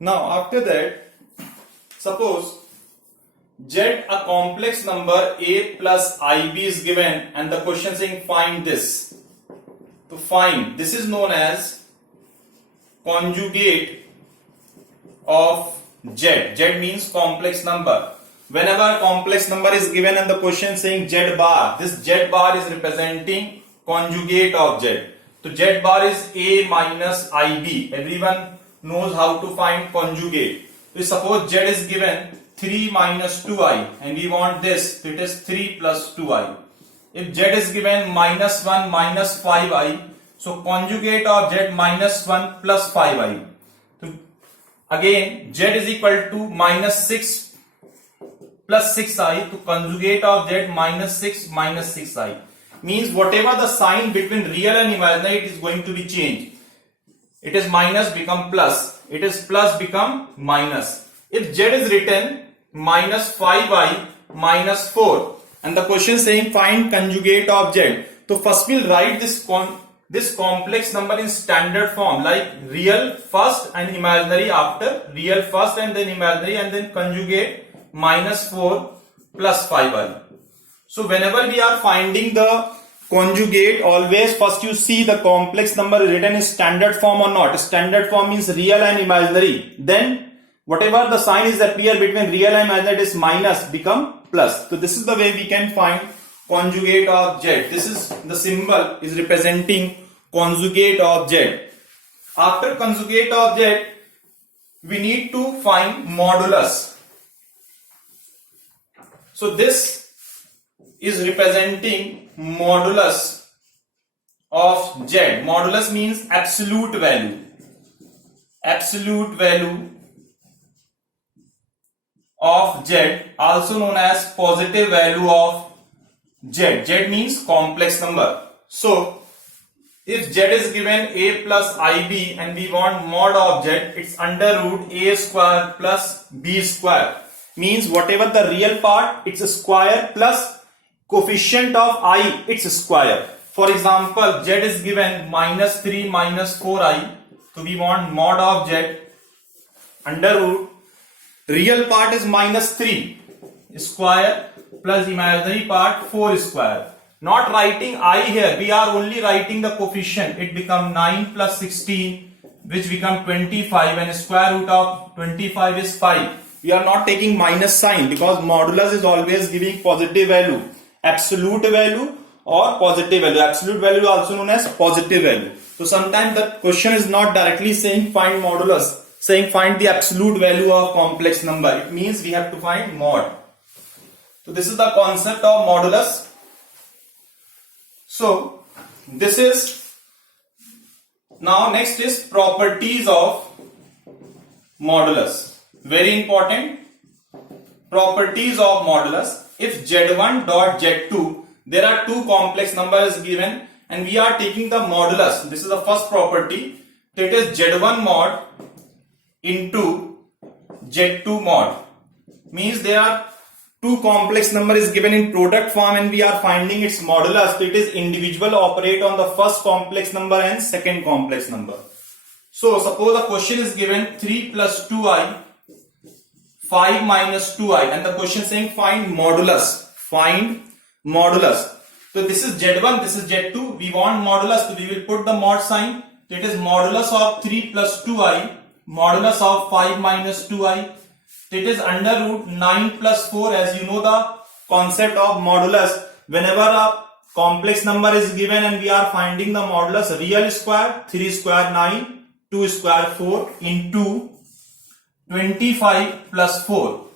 Now after that, suppose Z a complex number a plus ib is given and the question saying find this. To find, this is known as conjugate of Z. Z means complex number. Whenever a complex number is given and the question saying Z bar, this Z bar is representing conjugate of Z. So Z bar is a minus ib. Everyone knows how to find conjugate. So suppose Z is given 3 minus 2i and we want this, so it is 3 plus 2i. If Z is given minus 1 minus 5i, so conjugate of Z minus 1 plus 5i. So again Z is equal to minus 6 plus 6i, to conjugate of Z minus 6 minus 6i. Means whatever the sign between real and imaginary, it is going to be changed. It is minus become plus, it is plus become minus. If Z is written minus 5i minus 4 and the question saying find conjugate of Z, so first we'll write this complex number in standard form, like real first and imaginary after, real first and then imaginary, and then conjugate minus 4 plus 5i. So whenever we are finding the conjugate, always first you see the complex number written in standard form or not. Standard form means real and imaginary. Then whatever the sign is that appear between real and imaginary, it is minus become plus. So this is the way we can find conjugate of Z. This is the symbol is representing conjugate of Z. After conjugate of Z, we need to find modulus. So this is representing modulus of Z. Modulus means absolute value. Absolute value of Z, also known as positive value of Z. Z means complex number. So if Z is given a plus ib and we want mod of Z, it's under root a square plus b square. Means whatever the real part, it's a square plus coefficient of I, it's square. For example, Z is given minus 3 minus 4i. So we want mod of Z under root. Real part is minus 3 square plus imaginary part 4 square. Not writing I here, we are only writing the coefficient. It become 9 plus 16, which become 25, and square root of 25 is 5. We are not taking minus sign because modulus is always giving positive value. Absolute value or positive value. Absolute value also known as positive value. So sometimes the question is not directly saying find modulus, saying find the absolute value of complex number. It means we have to find mod. So this is the concept of modulus. So this is, now next is properties of modulus. Very important. Properties of modulus. If Z1 dot Z2, there are two complex numbers given and we are taking the modulus. This is the first property. So it is Z1 mod into Z2 mod. Means there are two complex number is given in product form and we are finding its modulus. So it is individual operate on the first complex number and second complex number. So suppose the question is given 3 plus 2i, 5 minus 2i, and the question saying find modulus. Find modulus. So this is Z1, this is Z2. We want modulus, so we will put the mod sign. So it is modulus of 3 plus 2i, modulus of 5 minus 2i. So it is under root 9 plus 4. As you know the concept of modulus, whenever a complex number is given and we are finding the modulus, real square 3 square 9, 2 square 4 into 25 plus 4.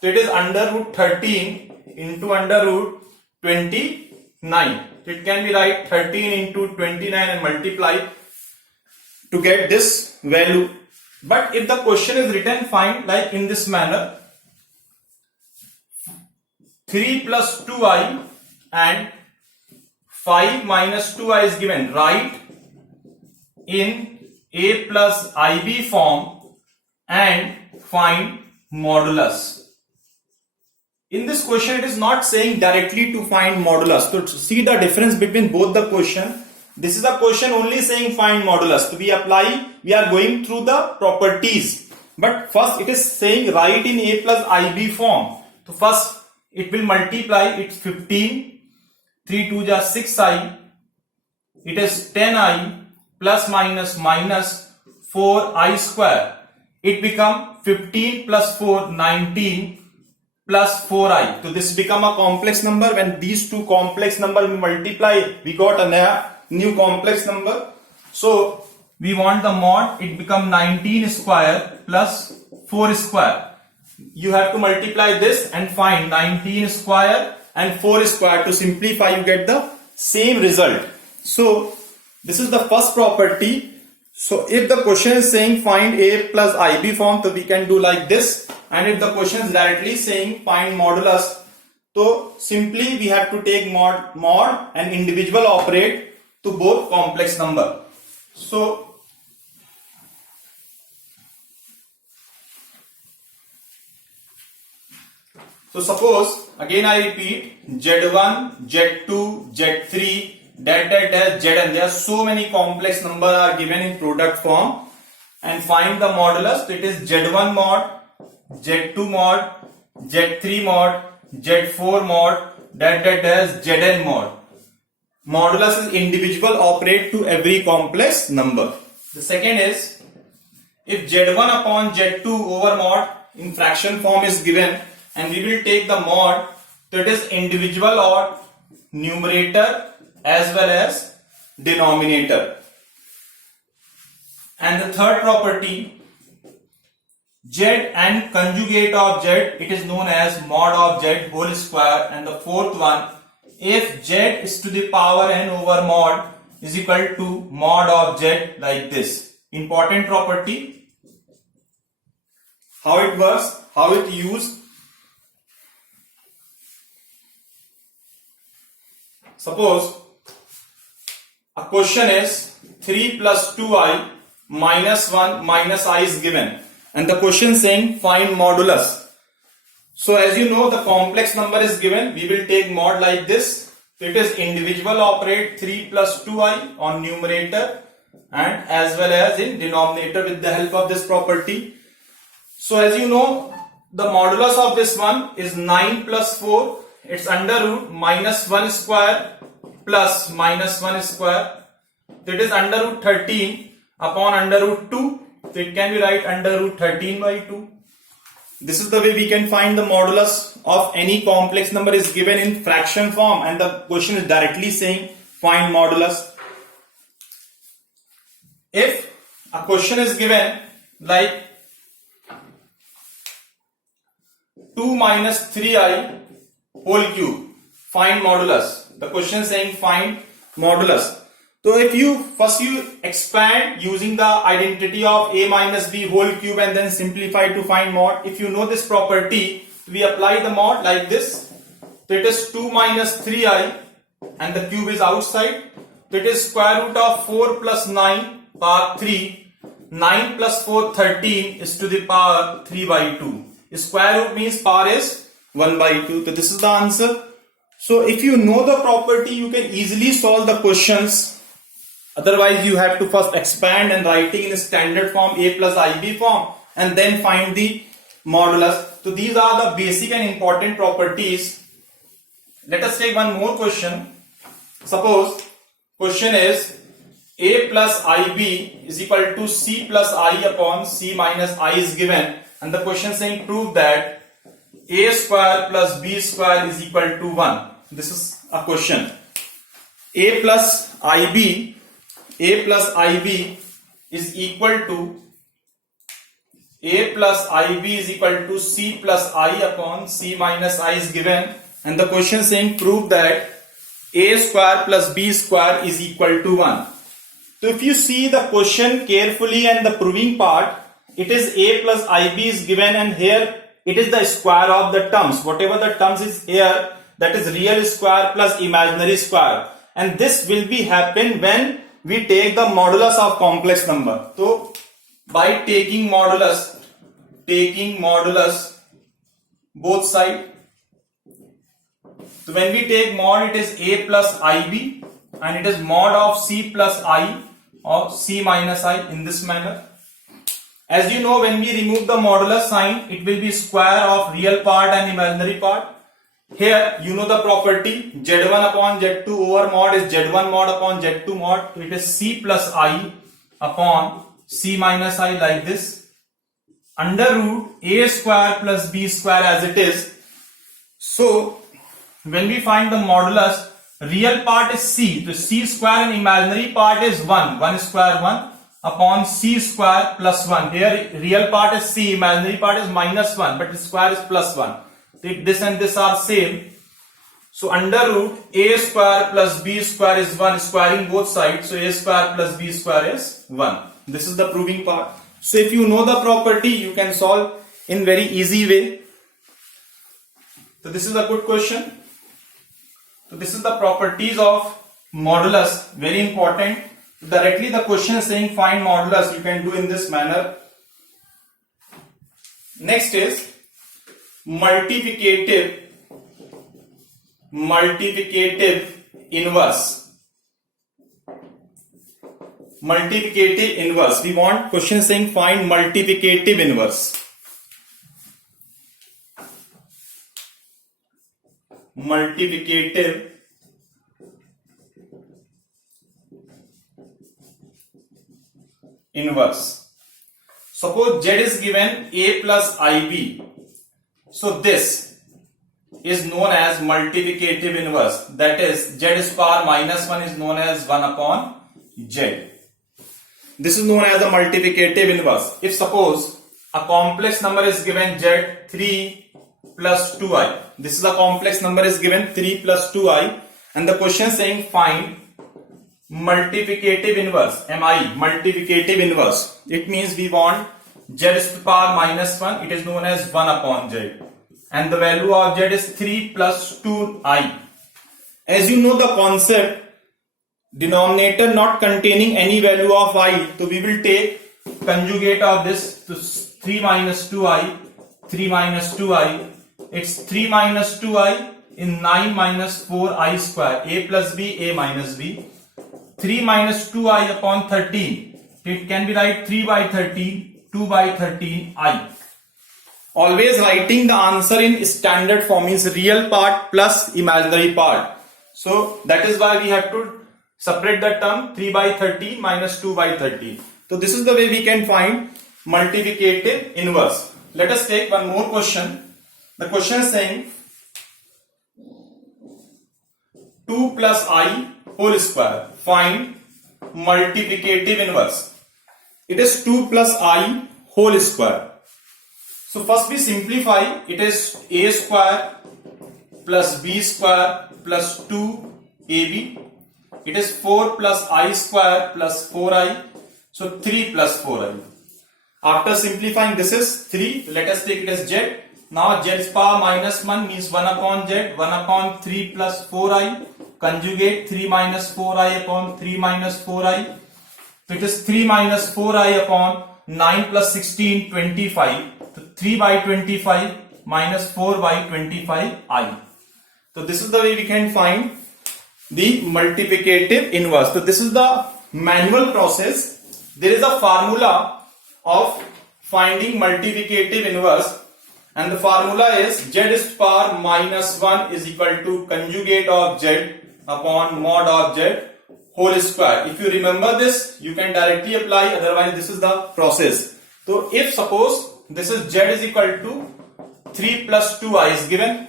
So it is under root 13 into under root 29. So it can be right 13 into 29 and multiply to get this value. But if the question is written find like in this manner, 3 plus 2i and 5 minus 2i is given, write in a plus ib form and find modulus. In this question, it is not saying directly to find modulus. So to see the difference between both the question, This is a question only saying find modulus. So we are going through the properties. but first it is saying write in a plus ib form. So first it will multiply. It's 15, 3 2 ja 6i, it is 10i plus minus minus 4i square. It become 15 plus 4, 19 plus 4i. So this become a complex number. When these two complex number we multiply, we got a new complex number. So we want the mod, it become 19 square plus 4 square. You have to multiply this and find 19 square and 4 square. To simplify, you get the same result. So this is the first property. So if the question is saying find a plus ib form, so we can do like this. And if the question is directly saying find modulus, so simply we have to take mod and individual operate to both complex number. So suppose, again I repeat, Z1, Z2, Z3, dash, Zn. There are so many complex numbers are given in product form, and find the modulus. So it is Z1 mod, Z2 mod, Z3 mod, Z4 mod, dash, Zn mod. Modulus is individual operate to every complex number. The second is, if Z1 upon Z2 over mod in fraction form is given, and we will take the mod, so it is individual or numerator as well as denominator. And the third property, Z and conjugate of Z, it is known as mod of Z whole square. And the fourth one, if Z is to the power n over mod is equal to mod of Z, like this. Important property. How it works, how it used. Suppose a question is 3 plus 2i minus 1 minus I is given, and the question saying find modulus. So as you know, the complex number is given, we will take mod like this. So it is individual operate 3 plus 2i on numerator and as well as in denominator with the help of this property. So as you know, the modulus of this one is 9 plus 4. It's under root minus 1 square plus minus 1 square. It is under root 13 upon under root 2. So it can be write under root 13 by 2. This is the way we can find the modulus of any complex number is given in fraction form, and the question is directly saying find modulus. If a question is given like 2 minus 3i whole cube, find modulus. The question is saying find modulus. So if you expand using the identity of a minus b whole cube and then simplify to find mod. If you know this property, we apply the mod like this. So it is 2 minus 3i and the cube is outside. So it is square root of 4 plus 9 power 3. 9 plus 4, 13 is to the power 3 by 2. Square root means power is 1 by 2. So this is the answer. So if you know the property, you can easily solve the questions. Otherwise, you have to first expand and writing in standard form a plus ib form and then find the modulus. So these are the basic and important properties. Let us take one more question. Suppose question is a plus ib is equal to c plus I upon c minus I is given, and the question saying prove that a square plus b square is equal to 1. This is a question. A plus ib is equal to c plus I upon c minus I is given, and the question saying prove that a square plus b square is equal to 1. So if you see the question carefully and the proving part, it is a plus ib is given, and here it is the square of the terms. Whatever the terms is here, that is real square plus imaginary square, and this will be happen when we take the modulus of complex number. So by taking modulus both side. So when we take mod, it is a plus ib and it is mod of c plus I or c minus I in this manner. As you know, when we remove the modulus sign, it will be square of real part and imaginary part. Here, you know the property, Z1 upon Z2 over mod is Z1 mod upon Z2 mod. So it is C plus I upon C minus I like this. Under root A square plus B square as it is. So, when we find the modulus, real part is C. So, C square and imaginary part is 1. 1 square 1 upon C square plus 1. Here, real part is C, imaginary part is minus 1, but the square is plus 1. If this and this are same, so under root A square plus B square is 1, squaring both sides, so A square plus B square is 1. This is the proving part. So if you know the property, you can solve in very easy way. So this is a good question. So this is the properties of modulus, very important. Directly the question is saying find modulus, you can do in this manner. Next is multiplicative inverse. Multiplicative inverse. We want question saying find multiplicative inverse. Multiplicative inverse. Suppose Z is given A plus IB. So this is known as multiplicative inverse. That is Z power minus 1 is known as 1 upon Z. This is known as a multiplicative inverse. If suppose a complex number is given Z3 plus 2i. This is a complex number is given 3 plus 2i. And the question saying find multiplicative inverse. MI, multiplicative inverse. It means we want Z to the power minus 1. It is known as 1 upon Z. And the value of Z is 3 plus 2i. As you know the concept, denominator not containing any value of I. So we will take conjugate of this to 3 minus 2i. 3 minus 2i. It's 3 minus 2i in 9 minus 4i square. A plus b, a minus b. 3 minus 2i upon 13. It can be write 3 by 13, 2 by 13 I. Always writing the answer in standard form means real part plus imaginary part. So that is why we have to separate the term 3 by 13 minus 2 by 13. So this is the way we can find multiplicative inverse. Let us take one more question. The question is saying 2 plus I whole square. Find multiplicative inverse. It is 2 plus I whole square. So first we simplify. It is a square plus b square plus 2ab. It is 4 plus I square plus 4i. So 3 plus 4i. After simplifying, this is 3. Let us take it as z. Now z power minus 1 means 1 upon z. 1 upon 3 plus 4i. Conjugate 3 minus 4i upon 3 minus 4i. So it is 3 minus 4i upon 9 plus 16, 25. So 3 by 25 minus 4 by 25i. So this is the way we can find the multiplicative inverse. So this is the manual process. There is a formula of finding multiplicative inverse, and the formula is z to the power minus 1 is equal to conjugate of z upon mod of z whole square. If you remember this, you can directly apply, otherwise this is the process. So if suppose this is z is equal to 3 plus 2i is given,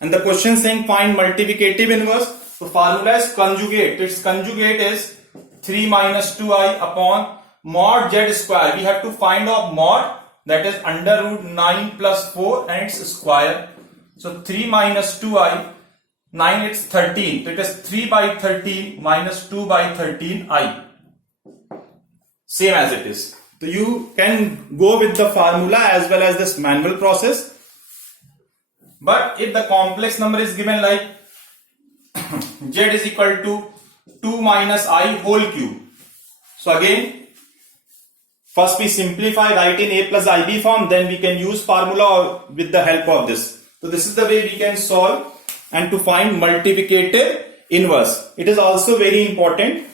and the question saying find multiplicative inverse. So formula is conjugate. Its conjugate is 3 minus 2i upon mod z square. We have to find out mod, that is under root 9 plus 4 and its square. So 3 minus 2i, 9 it's 13. So it is 3 by 13 minus 2 by 13i. Same as it is. So you can go with the formula as well as this manual process. But if the complex number is given like z is equal to 2 minus I whole cube. So again, first we simplify, write in a plus ib form, then we can use formula with the help of this. So this is the way we can solve and to find multiplicative inverse. It is also very important